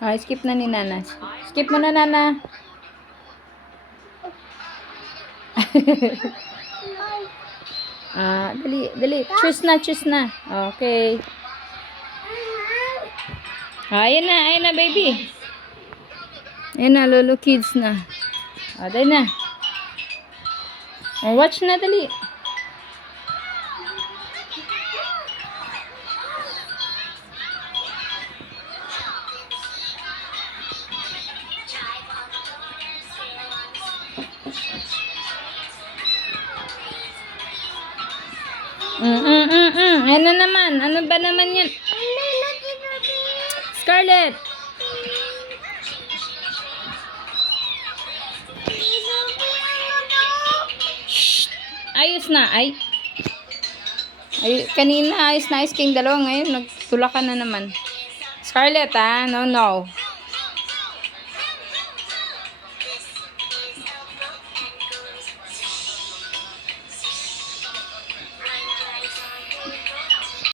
Ah, skip na ni Nana. Skip mo na, Nana. ah, dali, dali. Choose na, choose na. Okay. Ah, ayan na, ayan na, baby. Ayan na, Lolo Kids na. Ah, dali na. Oh, watch na, dali. Mm, mm, mm, mm. Ano naman? Ano ba naman yan? Scarlett! Shh! Ayos na, ay. Ay, kanina ayos na ayos kayong dalawa. Ngayon, nagtulakan na naman. Scarlett, ah. No, no.